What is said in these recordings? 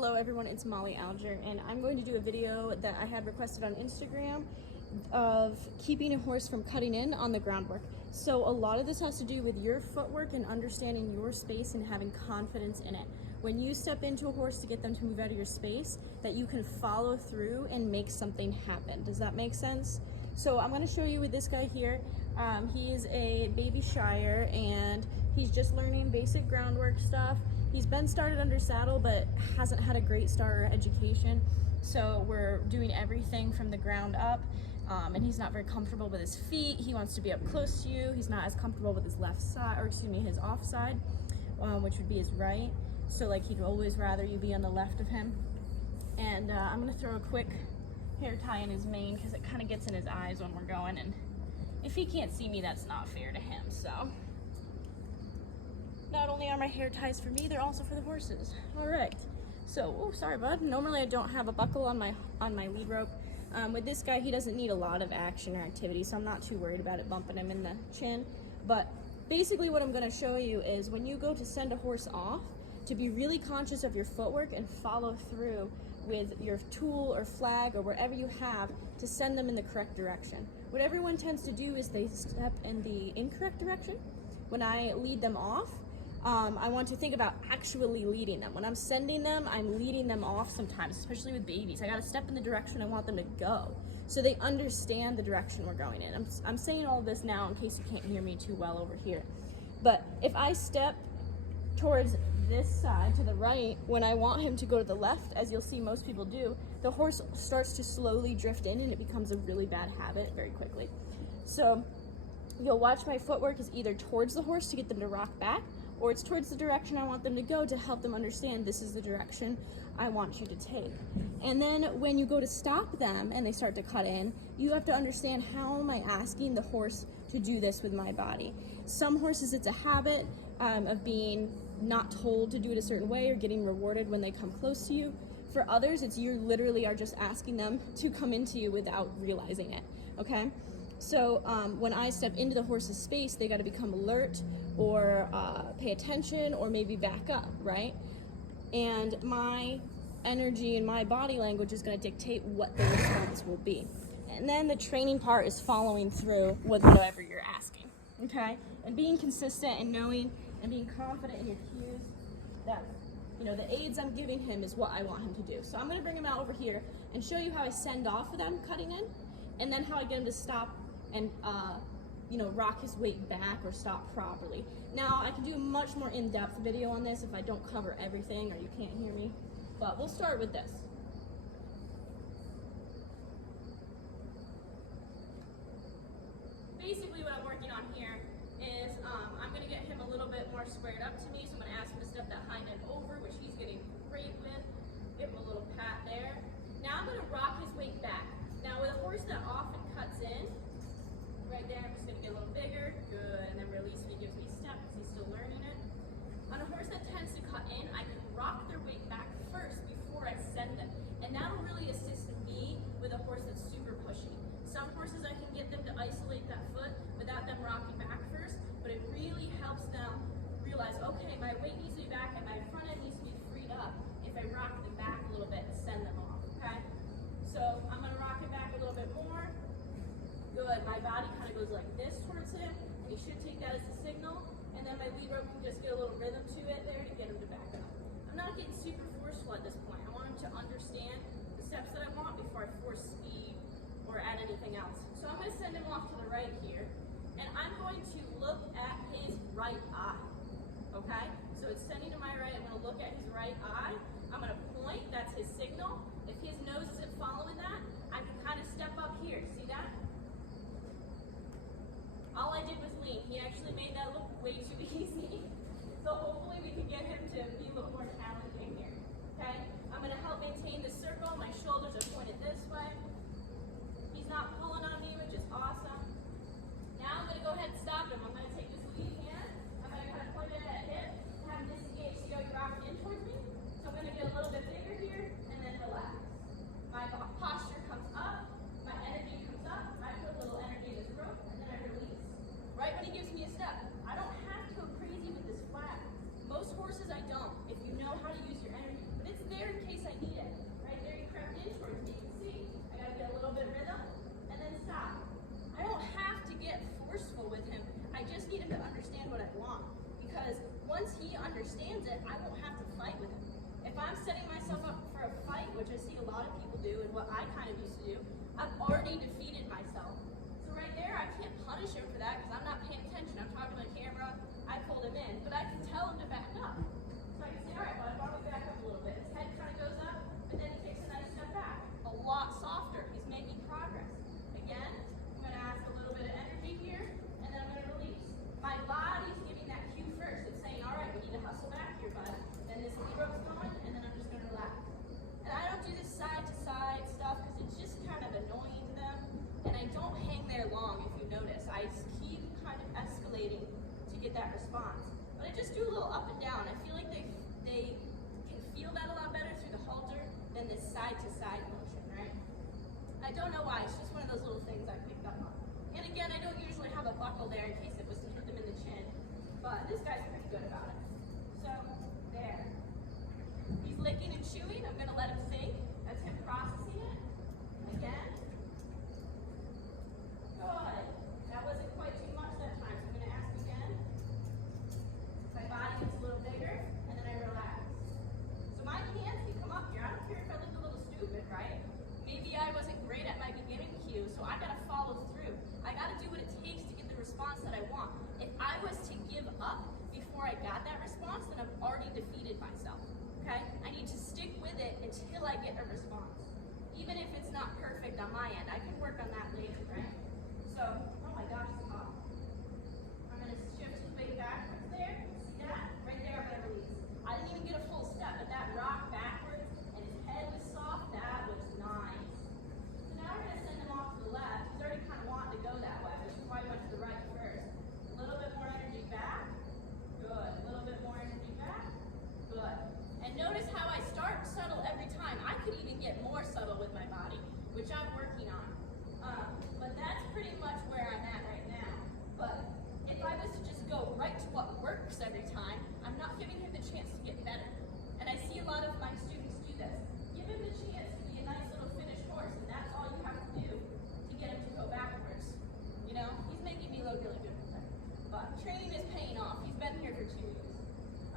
Hello everyone, it's Molly Alger, and I'm going to do a video that I had requested on Instagram of keeping a horse from cutting in on the groundwork. So a lot of this has to do with your footwork and understanding your space and having confidence in it. When you step into a horse to get them to move out of your space, that you can follow through and make something happen. Does that make sense? So I'm going to show you with this guy here. He is a baby shire and he's just learning basic groundwork stuff. He's been started under saddle but hasn't had a great starter education. So we're doing everything from the ground up, and he's not very comfortable with his feet. He wants to be up close to you. He's not as comfortable with his left side, or excuse me, his off side, which would be his right. So like he'd always rather you be on the left of him. And I'm gonna throw a quick hair tie in his mane because it kind of gets in his eyes when we're going, and if he can't see me, that's not fair to him. So not only are my hair ties for me, they're also for the horses. All right. So, oh, sorry, bud. Normally I don't have a buckle on my lead rope. With this guy, he doesn't need a lot of action or activity, so I'm not too worried about it bumping him in the chin. But basically what I'm going to show you is when you go to send a horse off, to be really conscious of your footwork and follow through with your tool or flag or wherever you have to send them in the correct direction. What everyone tends to do is they step in the incorrect direction. When I lead them off, I want to think about actually leading them. When I'm sending them, I'm leading them off sometimes, especially with babies. I gotta step in the direction I want them to go so they understand the direction we're going in. I'm saying all this now in case you can't hear me too well over here. But if I step towards this side to the right, when I want him to go to the left, as you'll see most people do, the horse starts to slowly drift in and it becomes a really bad habit very quickly. So you'll watch my footwork is either towards the horse to get them to rock back, or it's towards the direction I want them to go to help them understand this is the direction I want you to take. And then when you go to stop them and they start to cut in, you have to understand, how am I asking the horse to do this with my body? Some horses, it's a habit of being not told to do it a certain way or getting rewarded when they come close to you. For others, it's you literally are just asking them to come into you without realizing it, okay? So when I step into the horse's space, they got to become alert or pay attention or maybe back up, right? And my energy and my body language is going to dictate what the response will be. And then the training part is following through with whatever you're asking, okay? And being consistent and knowing and being confident in your cues that, you know, the aids I'm giving him is what I want him to do. So I'm going to bring him out over here and show you how I send off of them cutting in, and then how I get him to stop and rock his weight back or stop properly. Now I can do a much more in-depth video on this if I don't cover everything or you can't hear me, but we'll start with this. Basically what I'm working on here is I'm going to get him a little bit more squared up to me, so I'm going to ask him to step that hind end over, which he's getting great with. Give him a little pat there. Now I'm going to rock his weight back. Now with a horse that often cuts in, right there, I'm just going to get a little bigger, good, and then release when he gives me a step because he's still learning it. On a horse that tends to cut in, I can rock their weight back first before I send them, and that'll really assist me with a horse that's super pushy. Some horses I can get them to isolate that foot without them rocking back first, but it really helps them realize, okay, my weight needs to be back and my front end needs to be freed up if I rock them back a little bit and send them off, okay? So I'm going to rock it back a little bit more. Good, my body kind of goes like this towards him, and he should take that as a signal, and then my lead rope can just get a little rhythm to it there to get him to back up. I'm not getting super forceful at this point. I want him to understand the steps that I want before I force speed or add anything else. So I'm going to send him off to the right here, and I'm going to look at his right eye, okay? So it's sending to my right, I'm going to look at his right eye, I'm going to point, that's his signal. If his nose isn't following that, I can kind of step up here, see that? All I did was lean. He actually made that look way too easy. So hopefully we can get him to be a little more challenging here. Okay? I'm going to help maintain the circle. My shoulders are pointed this way. He's not pulling on me, which is awesome. Now I'm going to go ahead and stop him. I'm going to take this lead hand. I'm going to kind of point it at hip, have him disengage. See how he rocks in towards me? So I'm going to get a little bit bigger here and then relax. My posture comes up. My energy comes up. I put a little energy in this rope and then I release. Right when he gives me a step, I don't have to I won't have to fight with him. If I'm setting myself up for a fight, which I see a lot of people do and what I kind of used to do, I've already defeated myself. So right there, I can't punish him for that because I'm not paying attention. I'm talking to the camera, I pulled him in, but I can tell him to back up. So I can say, all right, bud, why don't we back up a little bit? His head kind of goes up, but then he takes a nice step back. A lot softer. He's making progress. Again, I'm going to ask a little bit of energy here, and then I'm going to release. My body's giving that cue first. It's saying, all right, we need to hustle back here, bud. Then this knee rope's going, and then I'm just going to relax. And I don't do this side-to-side stuff because it's just kind of annoying to them. And I don't hang there long, if you notice. I keep kind of escalating to get that response. But I just do a little up and down. I feel like they can feel that a lot better through the halter than this side-to-side motion, right? I don't know why. It's just one of those little things I picked up on. And again, I don't usually have a buckle there in case it was to hit them in the chin. But this guy's pretty good about it. So, there. He's licking and chewing. I'm going to let him think. That's him processing it. Again. Good. That wasn't quite too much that time, so I'm going to ask again. My body gets a little bigger, and then I relax. So my hands can come up here. I don't care if I look a little stupid, right? Maybe I wasn't great at my beginning cue, so I got to follow through. I got to do what it takes to get the response that I want. If I was to give up before I got that response, then I've already defeated myself. Okay? I need to stick with it until I get a response. Even if it's not perfect on my end, I can work on that later, right? So, oh my gosh, it's hot. I'm going to shift his weight backwards there. See that? Right there, I'm going to release. I didn't even get a full step, but that rock backwards and his head was soft. That was nice. So now we're going to send him off to the left. He's already kind of wanting to go that way, which is why he went to the right first. A little bit more energy back. Good. A little bit more energy back. Good. And notice how I start subtle every time. I could even get more subtle with my body, which I'm working on. But that's pretty much where I'm at right now. But if I was to just go right to what works every time, I'm not giving him the chance to get better. And I see a lot of my students do this. Give him the chance to be a nice little finished horse, and that's all you have to do to get him to go backwards. You know, he's making me look really good with that. But training is paying off. He's been here for 2 years.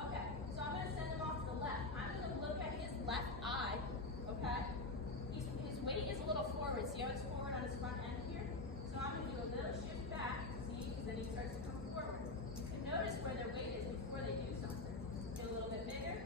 Okay, so I'm going to send him off to the left. I'm going to look at his left eye, okay? His weight is a little forward. See how it's forward on his front end here? So I'm going to do a little shift back, see, because then he starts to come forward. You can notice where their weight is before they do something. Get a little bit bigger.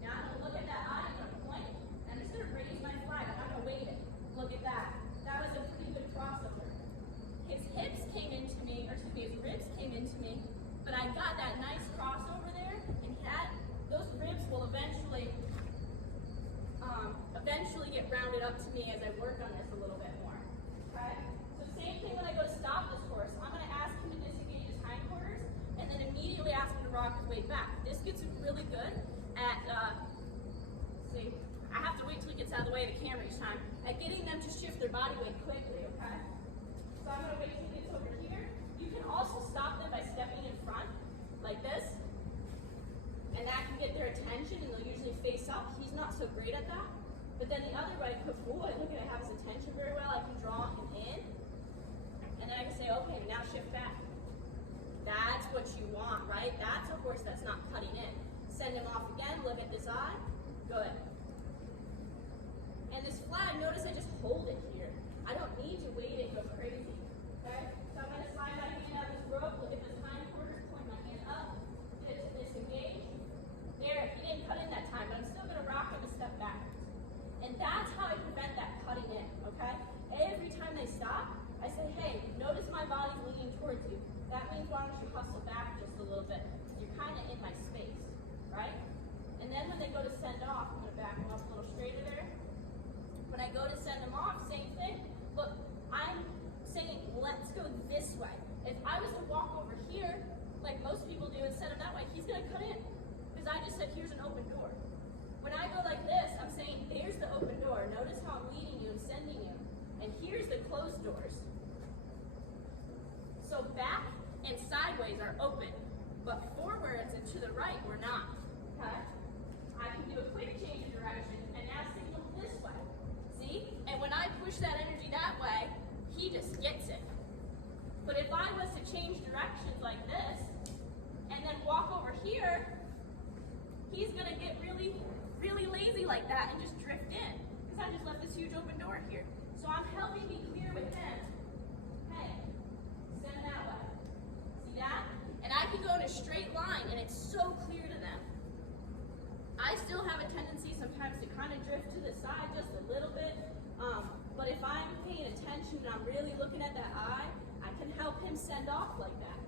Now I'm going to look at that eye, I'm going to point, and I'm just going to raise my flag. I'm not going to weight it. Look at that. That was a pretty good crossover. His hips came into me, or excuse me, his ribs came into me, but I got that nice crossover there, and those ribs will eventually get rounded up to me as I work on this a little bit more. Okay? So same thing when I go to stop this horse. I'm going to ask him to disengage his hindquarters, and then immediately ask him to rock his weight back. This gets really good at, see, I have to wait till he gets out of the way of the camera each time, at getting them to shift their body weight quickly, okay? So I'm going to wait till he gets over here. You can also stop them by stepping in front, like this. And that can get their attention, and they'll usually face up. He's not so great at that. But then the other way, boy, look at it, have his attention very well. I can draw him in. And then I can say, okay, now shift back. That's what you want, right? That's a horse that's not cutting in. Send him off again. Look at this eye. Good. And this flag, notice I just hold it here. I don't need to weight it, go crazy. Okay? So I'm going to slide my hand out this rope. Look at this hindquarters. Point my hand up. Get it to disengage. There, he didn't cut in that time, but I'm still going to rock him a step backwards. And that's how I prevent that cutting in, okay? Every time they stop, I say, hey, notice my body's leaning towards you. That means why don't you hustle back just a little bit? You're kind of in my space, right? And then when they go to send off, I'm going to back them up a little straighter there. When I go to send them off, same thing. Look, I'm saying, let's go this way. If I was to walk over here, like most people do, and send him that way, he's going to cut in. Because I just said, here's an open door. When I go like this, I'm saying, there's the open door. Notice how I'm leading you and sending you. And here's the closed doors. So back and sideways are open, but forwards and to the right, we're not. Okay? I can do a quick change of direction and now signal this way. See? And when I push that energy that way, he just gets it. But if I was to change directions like this, and then walk over here, he's be like that and just drift in, because I just left this huge open door here. So I'm helping be clear with him. Hey, stand that way. See that? And I can go in a straight line, and it's so clear to them. I still have a tendency sometimes to kind of drift to the side just a little bit, but if I'm paying attention and I'm really looking at that eye, I can help him send off like that.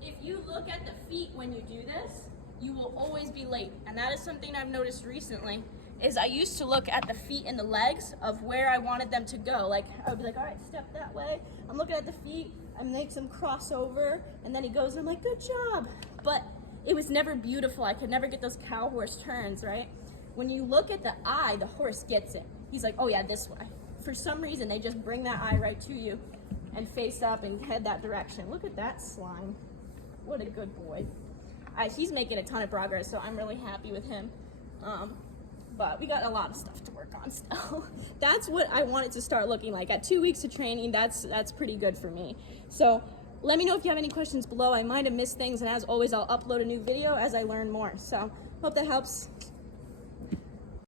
If you look at the feet when you do this, you will always be late. And that is something I've noticed recently, is I used to look at the feet and the legs of where I wanted them to go. Like, I would be like, all right, step that way. I'm looking at the feet, I make some crossover, and then he goes, and I'm like, good job. But it was never beautiful. I could never get those cow horse turns, right? When you look at the eye, the horse gets it. He's like, oh yeah, this way. For some reason, they just bring that eye right to you and face up and head that direction. Look at that slime. What a good boy. He's making a ton of progress, so I'm really happy with him. But we got a lot of stuff to work on still. That's what I want it to start looking like. At 2 weeks of training, that's pretty good for me. So let me know if you have any questions below. I might have missed things, and as always, I'll upload a new video as I learn more. So hope that helps.